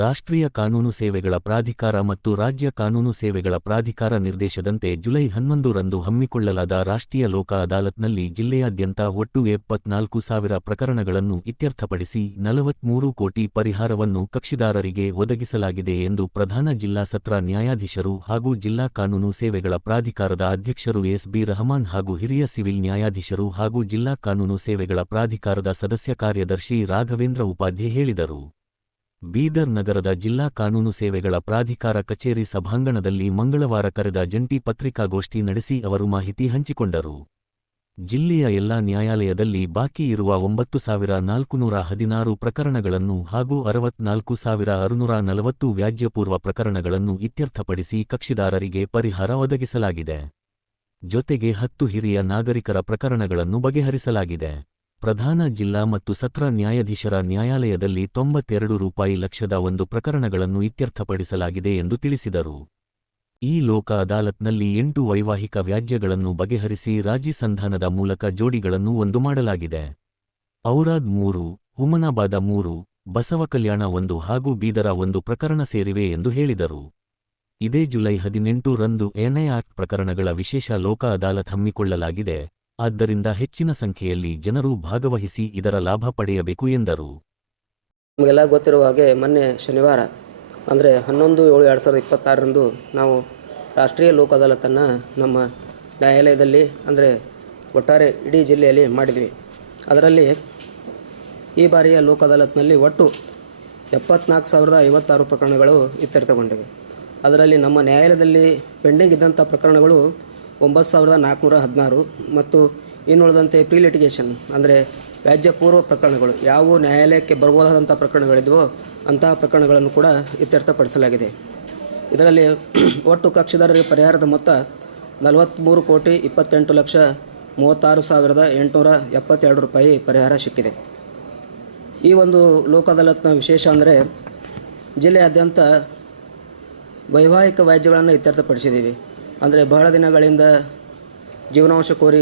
ರಾಷ್ಟ್ರೀಯ ಕಾನೂನು ಸೇವೆಗಳ ಪ್ರಾಧಿಕಾರ ಮತ್ತು ರಾಜ್ಯ ಕಾನೂನು ಸೇವೆಗಳ ಪ್ರಾಧಿಕಾರ ನಿರ್ದೇಶದಂತೆ ಜುಲೈ 11 ರಂದು ಹಮ್ಮಿಕೊಳ್ಳಲಾದ ರಾಷ್ಟ್ರೀಯ ಲೋಕ ಅದಾಲತ್ನಲ್ಲಿ ಜಿಲ್ಲೆಯಾದ್ಯಂತ ಒಟ್ಟು 74,000 ಪ್ರಕರಣಗಳನ್ನು ಇತ್ಯರ್ಥಪಡಿಸಿ 43 ಕೋಟಿ ಪರಿಹಾರವನ್ನು ಕಕ್ಷಿದಾರರಿಗೆ ಒದಗಿಸಲಾಗಿದೆ ಎಂದು ಪ್ರಧಾನ ಜಿಲ್ಲಾ ಸತ್ರ ನ್ಯಾಯಾಧೀಶರು ಹಾಗೂ ಜಿಲ್ಲಾ ಕಾನೂನು ಸೇವೆಗಳ ಪ್ರಾಧಿಕಾರದ ಅಧ್ಯಕ್ಷರು ಎಸ್.ಬಿ. ರಹಮಾನ್ ಹಾಗೂ ಹಿರಿಯ ಸಿವಿಲ್ ನ್ಯಾಯಾಧೀಶರು ಹಾಗೂ ಜಿಲ್ಲಾ ಕಾನೂನು ಸೇವೆಗಳ ಪ್ರಾಧಿಕಾರದ ಸದಸ್ಯ ಕಾರ್ಯದರ್ಶಿ ರಾಘವೇಂದ್ರ ಉಪಾಧ್ಯ ಹೇಳಿದರು. ಬೀದರ್ ನಗರದ ಜಿಲ್ಲಾ ಕಾನೂನು ಸೇವೆಗಳ ಪ್ರಾಧಿಕಾರ ಕಚೇರಿ ಸಭಾಂಗಣದಲ್ಲಿ ಮಂಗಳವಾರ ಕರೆದ ಜಂಟಿ ಪತ್ರಿಕಾಗೋಷ್ಠಿ ನಡೆಸಿ ಅವರು ಮಾಹಿತಿ ಹಂಚಿಕೊಂಡರು. ಜಿಲ್ಲೆಯ ಎಲ್ಲಾ ನ್ಯಾಯಾಲಯದಲ್ಲಿ ಬಾಕಿ ಇರುವ 9,416 ಪ್ರಕರಣಗಳನ್ನು ಹಾಗೂ 64,640 ವ್ಯಾಜ್ಯಪೂರ್ವ ಪ್ರಕರಣಗಳನ್ನು ಇತ್ಯರ್ಥಪಡಿಸಿ ಕಕ್ಷಿದಾರರಿಗೆ ಪರಿಹಾರ ಒದಗಿಸಲಾಗಿದೆ. ಜೊತೆಗೆ 10 ಹಿರಿಯ ನಾಗರಿಕರ ಪ್ರಕರಣಗಳನ್ನು ಬಗೆಹರಿಸಲಾಗಿದೆ. ಪ್ರಧಾನ ಜಿಲ್ಲಾ ಮತ್ತು ಸತ್ರ ನ್ಯಾಯಾಧೀಶರ ನ್ಯಾಯಾಲಯದಲ್ಲಿ 92 ಲಕ್ಷದ 1 ಪ್ರಕರಣಗಳನ್ನು ಇತ್ಯರ್ಥಪಡಿಸಲಾಗಿದೆ ಎಂದು ತಿಳಿಸಿದರು. ಈ ಲೋಕ ಅದಾಲತ್ನಲ್ಲಿ 8 ವೈವಾಹಿಕ ವ್ಯಾಜ್ಯಗಳನ್ನು ಬಗೆಹರಿಸಿ ರಾಜಿ ಸಂಧಾನದ ಮೂಲಕ ಜೋಡಿಗಳನ್ನು ಒಂದು ಮಾಡಲಾಗಿದೆ. ಔರಾದ್ 3, ಹುಮನಾಬಾದ 3, ಬಸವಕಲ್ಯಾಣ 1 ಹಾಗೂ ಬೀದರ 1 ಪ್ರಕರಣ ಸೇರಿವೆ ಎಂದು ಹೇಳಿದರು. ಇದೇ ಜುಲೈ 18 ರಂದು ಎನ್ಐ ಆಕ್ಟ್ ಪ್ರಕರಣಗಳ ವಿಶೇಷ ಲೋಕ ಅದಾಲತ್ ಹಮ್ಮಿಕೊಳ್ಳಲಾಗಿದೆ. ಆದ್ದರಿಂದ ಹೆಚ್ಚಿನ ಸಂಖ್ಯೆಯಲ್ಲಿ ಜನರು ಭಾಗವಹಿಸಿ ಇದರ ಲಾಭ ಪಡೆಯಬೇಕು ಎಂದರು. ನಮಗೆಲ್ಲ ಗೊತ್ತಿರುವ ಹಾಗೆ ಮೊನ್ನೆ ಶನಿವಾರ ಅಂದರೆ 11/7/2026 ನಾವು ರಾಷ್ಟ್ರೀಯ ಲೋಕ ಅದಾಲತನ್ನು ನಮ್ಮ ನ್ಯಾಯಾಲಯದಲ್ಲಿ ಅಂದರೆ ಒಟ್ಟಾರೆ ಇಡೀ ಜಿಲ್ಲೆಯಲ್ಲಿ ಮಾಡಿದ್ವಿ. ಅದರಲ್ಲಿ ಈ ಬಾರಿಯ ಲೋಕ ಅದಾಲತ್ನಲ್ಲಿ ಒಟ್ಟು 74,056 ಪ್ರಕರಣಗಳು ಇತ್ಯರ್ಥಗೊಂಡಿವೆ. ಅದರಲ್ಲಿ ನಮ್ಮ ನ್ಯಾಯಾಲಯದಲ್ಲಿ ಪೆಂಡಿಂಗ್ ಇದ್ದಂಥ ಪ್ರಕರಣಗಳು 9,416 ಮತ್ತು ಇನ್ನುಳಿದಂತೆ ಪ್ರೀ ಲಿಟಿಗೇಷನ್ ಅಂದರೆ ವ್ಯಾಜ್ಯ ಪೂರ್ವ ಪ್ರಕರಣಗಳು ಯಾವ ನ್ಯಾಯಾಲಯಕ್ಕೆ ಬರ್ಬೋದಾದಂಥ ಪ್ರಕರಣಗಳಿದ್ವೋ ಅಂತಹ ಪ್ರಕರಣಗಳನ್ನು ಕೂಡ ಇತ್ಯರ್ಥಪಡಿಸಲಾಗಿದೆ. ಇದರಲ್ಲಿ ಒಟ್ಟು ಕಕ್ಷಿದಾರರಿಗೆ ಪರಿಹಾರದ ಮೊತ್ತ 43,28,36,872 ರೂಪಾಯಿ ಪರಿಹಾರ ಸಿಕ್ಕಿದೆ. ಈ ಒಂದು ಲೋಕ ಅದಾಲತ್ನ ವಿಶೇಷ ಅಂದರೆ ಜಿಲ್ಲೆಯಾದ್ಯಂತ ವೈವಾಹಿಕ ವ್ಯಾಜ್ಯಗಳನ್ನು ಇತ್ಯರ್ಥಪಡಿಸಿದ್ದೀವಿ. ಅಂದರೆ ಬಹಳ ದಿನಗಳಿಂದ ಜೀವನಾಂಶ ಕೋರಿ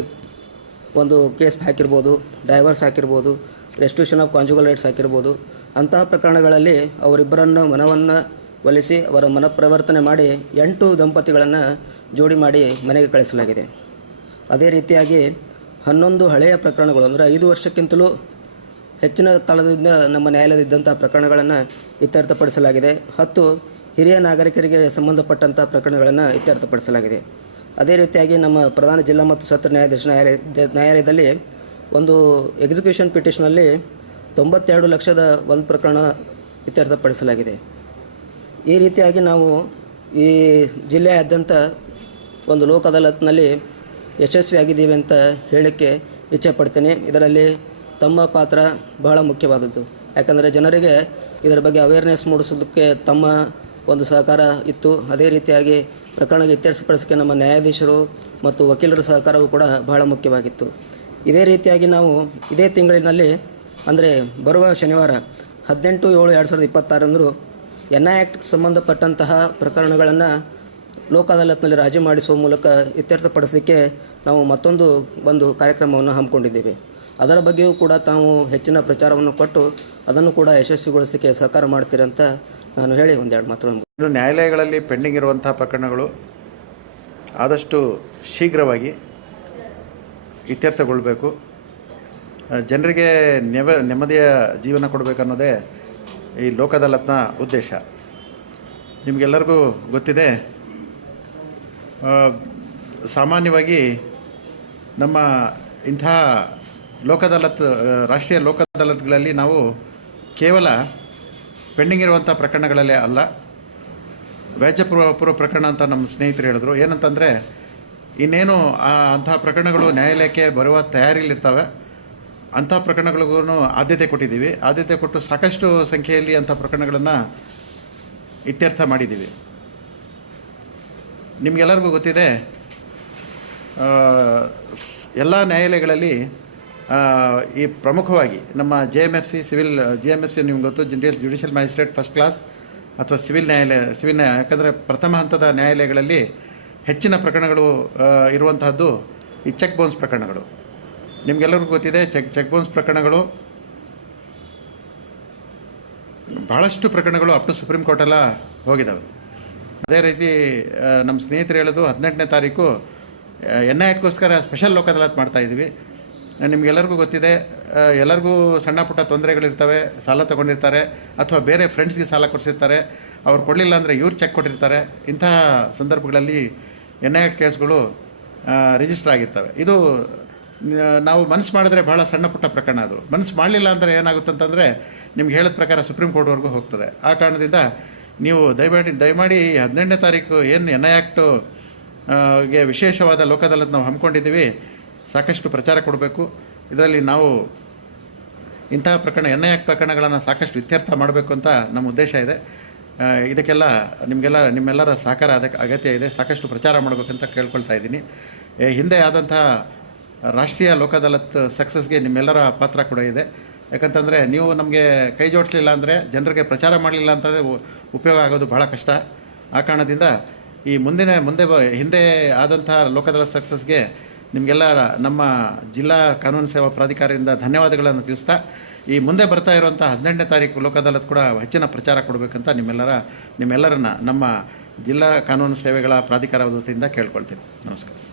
ಒಂದು ಕೇಸ್ ಹಾಕಿರ್ಬೋದು, ಡೈವರ್ಸ್ ಹಾಕಿರ್ಬೋದು, ರೆಸ್ಟಿಟ್ಯೂಷನ್ ಆಫ್ ಕಾಂಜುಗಲ್ ರೈಟ್ಸ್ ಹಾಕಿರ್ಬೋದು. ಅಂತಹ ಪ್ರಕರಣಗಳಲ್ಲಿ ಅವರಿಬ್ಬರನ್ನು ಮನವನ್ನು ಒಲಿಸಿ ಅವರ ಮನಪ್ರವರ್ತನೆ ಮಾಡಿ 8 ದಂಪತಿಗಳನ್ನು ಜೋಡಿ ಮಾಡಿ ಮನೆಗೆ ಕಳಿಸಲಾಗಿದೆ. ಅದೇ ರೀತಿಯಾಗಿ 11 ಹಳೆಯ ಪ್ರಕರಣಗಳು ಅಂದರೆ 5 ವರ್ಷಕ್ಕಿಂತಲೂ ಹೆಚ್ಚಿನ ಸ್ಥಳದಿಂದ ನಮ್ಮ ನ್ಯಾಯಾಲಯದಿದ್ದಂಥ ಪ್ರಕರಣಗಳನ್ನು ಇತ್ಯರ್ಥಪಡಿಸಲಾಗಿದೆ. 10 ಹಿರಿಯ ನಾಗರಿಕರಿಗೆ ಸಂಬಂಧಪಟ್ಟಂಥ ಪ್ರಕರಣಗಳನ್ನು ಇತ್ಯರ್ಥಪಡಿಸಲಾಗಿದೆ. ಅದೇ ರೀತಿಯಾಗಿ ನಮ್ಮ ಪ್ರಧಾನ ಜಿಲ್ಲಾ ಮತ್ತು ಸತ್ರ ನ್ಯಾಯಾಲಯದಲ್ಲಿ ಒಂದು ಎಕ್ಸಿಕ್ಯೂಷನ್ ಪಿಟಿಷನಲ್ಲಿ 92 ಲಕ್ಷದ 1 ಪ್ರಕರಣ ಇತ್ಯರ್ಥಪಡಿಸಲಾಗಿದೆ. ಈ ರೀತಿಯಾಗಿ ನಾವು ಈ ಜಿಲ್ಲೆಯಾದ್ಯಂತ ಒಂದು ಲೋಕ ಅದಾಲತ್ನಲ್ಲಿ ಯಶಸ್ವಿಯಾಗಿದ್ದೀವಿ ಅಂತ ಹೇಳಲಿಕ್ಕೆ ಇಚ್ಛೆಪಡ್ತೀನಿ. ಇದರಲ್ಲಿ ತಮ್ಮ ಪಾತ್ರ ಬಹಳ ಮುಖ್ಯವಾದದ್ದು. ಯಾಕಂದರೆ ಜನರಿಗೆ ಇದರ ಬಗ್ಗೆ ಅವೇರ್ನೆಸ್ ಮೂಡಿಸೋದಕ್ಕೆ ತಮ್ಮ ಒಂದು ಸಹಕಾರ ಇತ್ತು. ಅದೇ ರೀತಿಯಾಗಿ ಪ್ರಕರಣ ಇತ್ಯರ್ಥಪಡಿಸೋಕ್ಕೆ ನಮ್ಮ ನ್ಯಾಯಾಧೀಶರು ಮತ್ತು ವಕೀಲರ ಸಹಕಾರವೂ ಕೂಡ ಬಹಳ ಮುಖ್ಯವಾಗಿತ್ತು. ಇದೇ ರೀತಿಯಾಗಿ ನಾವು ಇದೇ ತಿಂಗಳಿನಲ್ಲಿ ಅಂದರೆ ಬರುವ ಶನಿವಾರ 18/7/2026 ಎನ್ಐ ಆ್ಯಕ್ಟ್ಗೆ ಸಂಬಂಧಪಟ್ಟಂತಹ ಪ್ರಕರಣಗಳನ್ನು ಲೋಕ ಅದಾಲತ್ನಲ್ಲಿ ರಾಜಿ ಮಾಡಿಸುವ ಮೂಲಕ ಇತ್ಯರ್ಥಪಡಿಸಲಿಕ್ಕೆ ನಾವು ಮತ್ತೊಂದು ಒಂದು ಕಾರ್ಯಕ್ರಮವನ್ನು ಹಮ್ಮಿಕೊಂಡಿದ್ದೇವೆ. ಅದರ ಬಗ್ಗೆಯೂ ಕೂಡ ತಾವು ಹೆಚ್ಚಿನ ಪ್ರಚಾರವನ್ನು ಕೊಟ್ಟು ಅದನ್ನು ಕೂಡ ಯಶಸ್ವಿಗೊಳಿಸಲಿಕ್ಕೆ ಸಹಕಾರ ಮಾಡ್ತೀರಂತ ನಾನು ಹೇಳಿ ಒಂದೆರಡು ಮಾತುಗಳನ್ನು. ಇನ್ನು ನ್ಯಾಯಾಲಯಗಳಲ್ಲಿ ಪೆಂಡಿಂಗ್ ಇರುವಂಥ ಪ್ರಕರಣಗಳು ಆದಷ್ಟು ಶೀಘ್ರವಾಗಿ ಇತ್ಯರ್ಥಗೊಳ್ಳಬೇಕು. ಜನರಿಗೆ ನೆಮ್ಮದಿಯ ಜೀವನ ಕೊಡಬೇಕನ್ನೋದೇ ಈ ಲೋಕ ಅದಾಲತ್ನ ಉದ್ದೇಶ. ನಿಮಗೆಲ್ಲರಿಗೂ ಗೊತ್ತಿದೆ, ಸಾಮಾನ್ಯವಾಗಿ ನಮ್ಮ ಇಂಥ ಲೋಕ ಅದಾಲತ್ ರಾಷ್ಟ್ರೀಯ ಲೋಕ ಅದಾಲತ್ಗಳಲ್ಲಿ ನಾವು ಕೇವಲ ಪೆಂಡಿಂಗ್ ಇರುವಂಥ ಪ್ರಕರಣಗಳಲ್ಲೇ ಅಲ್ಲ, ವ್ಯಾಜ್ಯಪೂರ್ವ ಪ್ರಕರಣ ಅಂತ ನಮ್ಮ ಸ್ನೇಹಿತರು ಹೇಳಿದ್ರು. ಏನಂತಂದರೆ ಇನ್ನೇನು ಅಂಥ ಪ್ರಕರಣಗಳು ನ್ಯಾಯಾಲಯಕ್ಕೆ ಬರುವ ತಯಾರಿಲಿರ್ತವೆ, ಅಂಥ ಪ್ರಕರಣಗಳಿಗೂ ಆದ್ಯತೆ ಕೊಟ್ಟಿದ್ದೀವಿ. ಆದ್ಯತೆ ಕೊಟ್ಟು ಸಾಕಷ್ಟು ಸಂಖ್ಯೆಯಲ್ಲಿ ಅಂಥ ಪ್ರಕರಣಗಳನ್ನು ಇತ್ಯರ್ಥ ಮಾಡಿದ್ದೀವಿ. ನಿಮಗೆಲ್ಲರಿಗೂ ಗೊತ್ತಿದೆ, ಎಲ್ಲ ನ್ಯಾಯಾಲಯಗಳಲ್ಲಿ ಈ ಪ್ರಮುಖವಾಗಿ ನಮ್ಮ JMFC ನಿಮ್ಗೆ ಗೊತ್ತು, ಜುಡಿಷಿಯಲ್ ಮ್ಯಾಜಿಸ್ಟ್ರೇಟ್ ಫಸ್ಟ್ ಕ್ಲಾಸ್ ಅಥವಾ ಸಿವಿಲ್ ನ್ಯಾಯಾಲಯ. ಯಾಕಂದರೆ ಪ್ರಥಮ ಹಂತದ ನ್ಯಾಯಾಲಯಗಳಲ್ಲಿ ಹೆಚ್ಚಿನ ಪ್ರಕರಣಗಳು ಇರುವಂತಹದ್ದು ಈ ಚೆಕ್ ಬೌನ್ಸ್ ಪ್ರಕರಣಗಳು. ನಿಮಗೆಲ್ಲರಿಗೂ ಗೊತ್ತಿದೆ, ಚೆಕ್ ಬೌನ್ಸ್ ಪ್ರಕರಣಗಳು ಬಹಳಷ್ಟು ಪ್ರಕರಣಗಳು ಅಪ್ ಟು ಸುಪ್ರೀಂ ಕೋರ್ಟೆಲ್ಲ ಹೋಗಿದ್ದಾವೆ. ಅದೇ ರೀತಿ ನಮ್ಮ ಸ್ನೇಹಿತರು ಹೇಳೋದು 18ನೇ ತಾರೀಕು NIAಗೋಸ್ಕರ ಸ್ಪೆಷಲ್ ಲೋಕ ಅದಾಲತ್ ಮಾಡ್ತಾಯಿದ್ವಿ. ನಿಮಗೆಲ್ಲರಿಗೂ ಗೊತ್ತಿದೆ, ಎಲ್ಲರಿಗೂ ಸಣ್ಣ ಪುಟ್ಟ ತೊಂದರೆಗಳಿರ್ತವೆ, ಸಾಲ ತೊಗೊಂಡಿರ್ತಾರೆ ಅಥವಾ ಬೇರೆ ಫ್ರೆಂಡ್ಸ್ಗೆ ಸಾಲ ಕೊಡಿಸಿರ್ತಾರೆ, ಅವ್ರು ಕೊಡಲಿಲ್ಲ ಅಂದರೆ ಇವ್ರು ಚೆಕ್ ಕೊಟ್ಟಿರ್ತಾರೆ. ಇಂತಹ ಸಂದರ್ಭಗಳಲ್ಲಿ NIA ಕೇಸ್ಗಳು ರಿಜಿಸ್ಟರ್ ಆಗಿರ್ತವೆ. ಇದು ನಾವು ಮನಸ್ಸು ಮಾಡಿದ್ರೆ ಭಾಳ ಸಣ್ಣ ಪುಟ್ಟ ಪ್ರಕರಣ. ಅದು ಮನಸ್ಸು ಮಾಡಲಿಲ್ಲ ಅಂದರೆ ಏನಾಗುತ್ತಂತಂದರೆ ನಿಮ್ಗೆ ಹೇಳಿದ ಪ್ರಕಾರ ಸುಪ್ರೀಂ ಕೋರ್ಟ್ವರೆಗೂ ಹೋಗ್ತದೆ. ಆ ಕಾರಣದಿಂದ ನೀವು ದಯಮಾಡಿ 18ನೇ ತಾರೀಕು ಏನು NIA ಗೆ ವಿಶೇಷವಾದ ಲೋಕ ಅದಾಲತ್ ನಾವು ಹಮ್ಮಿಕೊಂಡಿದ್ದೀವಿ, ಸಾಕಷ್ಟು ಪ್ರಚಾರ ಕೊಡಬೇಕು. ಇದರಲ್ಲಿ ನಾವು ಇಂತಹ NIA ಪ್ರಕರಣಗಳನ್ನು ಸಾಕಷ್ಟು ಇತ್ಯರ್ಥ ಮಾಡಬೇಕು ಅಂತ ನಮ್ಮ ಉದ್ದೇಶ ಇದೆ. ಇದಕ್ಕೆಲ್ಲ ನಿಮ್ಮೆಲ್ಲರ ಸಹಕಾರ ಅದಕ್ಕೆ ಅಗತ್ಯ ಇದೆ. ಸಾಕಷ್ಟು ಪ್ರಚಾರ ಮಾಡಬೇಕಂತ ಕೇಳ್ಕೊಳ್ತಾ ಇದ್ದೀನಿ. ಹಿಂದೆ ಆದಂಥ ರಾಷ್ಟ್ರೀಯ ಲೋಕ ಅದಾಲತ್ ಸಕ್ಸಸ್ಗೆ ನಿಮ್ಮೆಲ್ಲರ ಪಾತ್ರ ಕೂಡ ಇದೆ. ಯಾಕಂತಂದರೆ ನೀವು ನಮಗೆ ಕೈ ಜೋಡಿಸಲಿಲ್ಲ ಅಂದರೆ, ಜನರಿಗೆ ಪ್ರಚಾರ ಮಾಡಲಿಲ್ಲ ಅಂತಂದರೆ ಉಪಯೋಗ ಆಗೋದು ಭಾಳ ಕಷ್ಟ. ಆ ಕಾರಣದಿಂದ ಈ ಹಿಂದೆ ಆದಂಥ ಲೋಕ ಅದಾಲತ್ ಸಕ್ಸಸ್ಗೆ ನಿಮಗೆಲ್ಲ ನಮ್ಮ ಜಿಲ್ಲಾ ಕಾನೂನು ಸೇವಾ ಪ್ರಾಧಿಕಾರದಿಂದ ಧನ್ಯವಾದಗಳನ್ನು ತಿಳಿಸ್ತಾ, ಈ ಮುಂದೆ ಬರ್ತಾ ಇರುವಂಥ 18ನೇ ತಾರೀಕು ಲೋಕ ಅದಾಲತ್ ಕೂಡ ಹೆಚ್ಚಿನ ಪ್ರಚಾರ ಕೊಡಬೇಕಂತ ನಿಮ್ಮೆಲ್ಲರನ್ನ ನಮ್ಮ ಜಿಲ್ಲಾ ಕಾನೂನು ಸೇವೆಗಳ ಪ್ರಾಧಿಕಾರದ ವತಿಯಿಂದ ಕೇಳ್ಕೊಳ್ತೀನಿ. ನಮಸ್ಕಾರ.